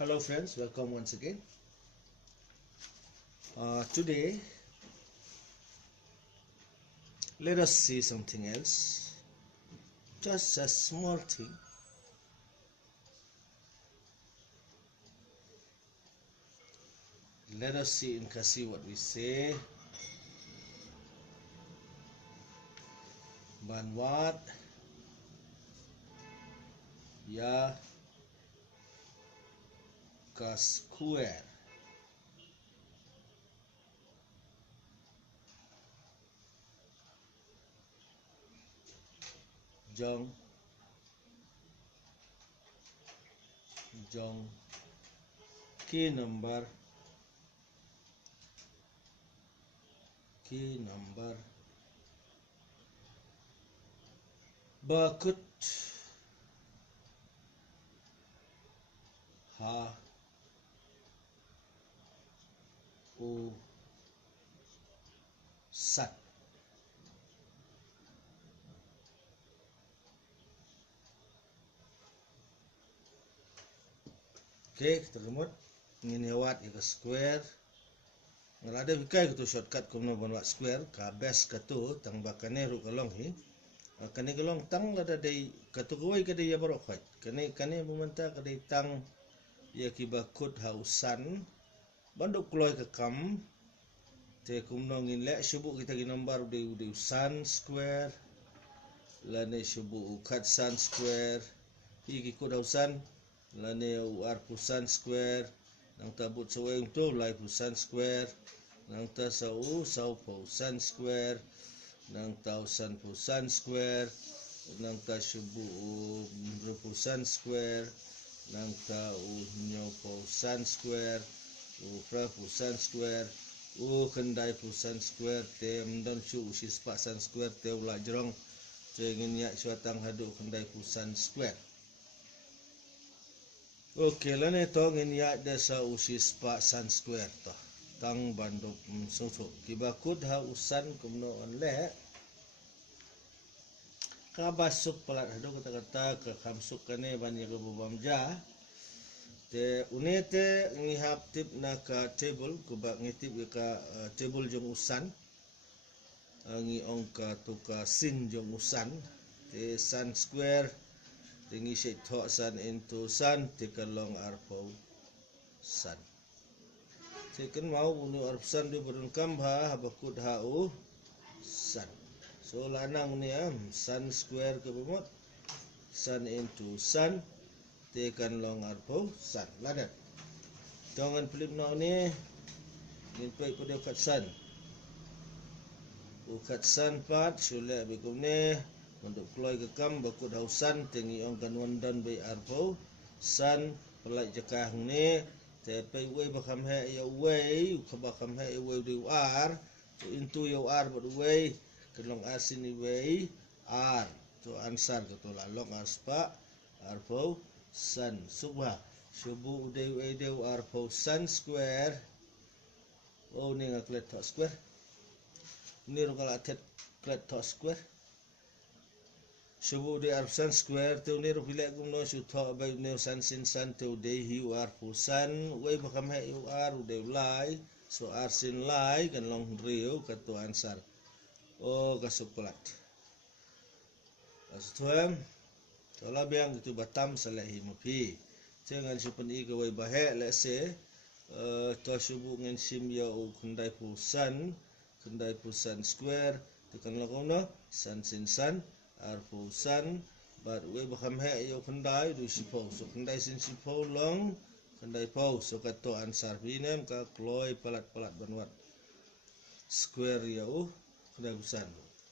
Hello friends, welcome once again. Today let us see something else, just a small thing. Let us see in Khasi what we say. Banwat ya kaskuer. Jong key number bakut ha u sat. Okay, kita remut ingin lewat ke square. Ngalada bikai ke tu shortcut kumno banwat square ka best ka tu tang bakane ru kalong hi. Kane kalong tang lada dai ka tu goi ka dai ya barok khait. Kane bumanta ka dai tang ya ki bakut hausan banduk kloy ka kam te kumno ngin le shubu kita gi number de usan square lane shubu ukat san square hi ki kod hausan lane uar pusan square nang tabut saweng tu lai pusan square nang ta sau pusan square nang tau san pusan square nang ta shubu pusan square nang ta nyo pusan square pra pusan square kendai pusan square te mdan shu usis pasan square te ula jerong te ngin ya suatang hadu kendai pusan square. Okey, lane to ngin ya desa usis pasan square to tang banduk sungsu kibakut ha usan kumno onle ka basuk pelat hadu kata-kata ke kamsuk kane bani ke bubamja te unete ngihap tip na ka table kubak ngitip ka table jong usan ngi ongka tuka sin jong usan te san square tingi shit thok san into san te kalong arpo san te kan mau unu arp san du burun kambha habakut hau san so lanang ni san square ke bumot san into san te kan long arpo san ladat jangan flip no ni ngin pe ko de kat san ukat san pat sule bikum ne untuk kloy ke kam bakut hausan tengi ong kan wandan bei arpo san pelai jakah ni te pe we bakam he ya we bakam he we du ar to into yo ar but we kelong asin ni we ar to ansar ke to la long aspa arpo san subha shubu de arpo san square ni ngaklet thok square ni ro kala thet klet thok square shubu de arpo san square te ni ro pilek gumno shu thok bai ne san sin san te de hi arpo san we bakam he yu ar de lai so ar sin lai kan long riu ka to ansar kasuklat astuam tola biang itu batam salahi mupi jangan supan i ke wai bahe let's say to shubu ngen sim ya kendai pusan square tekan lakono san sin san ar pusan but we bakam he yo kendai du sipo so kendai sin sipo long kendai pau so kato ansar binem ka kloy palat banwat square ya kendai pusan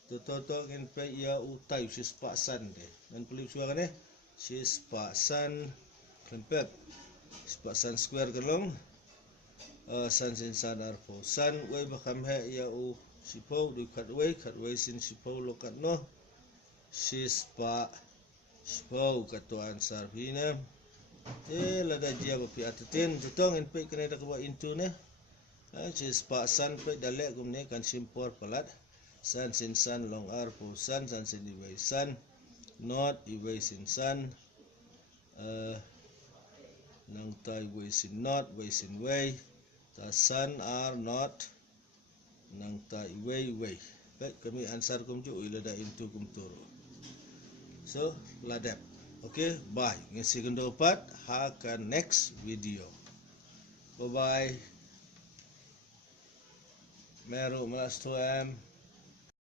to ngen pe ya utai sis pasan de dan pelip suara ne sis pasan kempep pasan square kelong san sin san arpo san we bakam he ya u sipo du kat we sin sipo lokat no sis pa sipo kato ansar bina te lada jia bapi atatin tutong en pe kena dak wa into ne sis pasan pe dalek gumne kan simpor palat san sin san long arpo san sin iway san not iway sin san nang nang ta iwe sin not, way sin way, ta san are not, nang ta iwe way. Baik, kami ansar kum ju ilada into kum turu. So, ladap. Okay, bye. Ngisi kendo pat, akan next video. Bye bye. Meru malas tuam.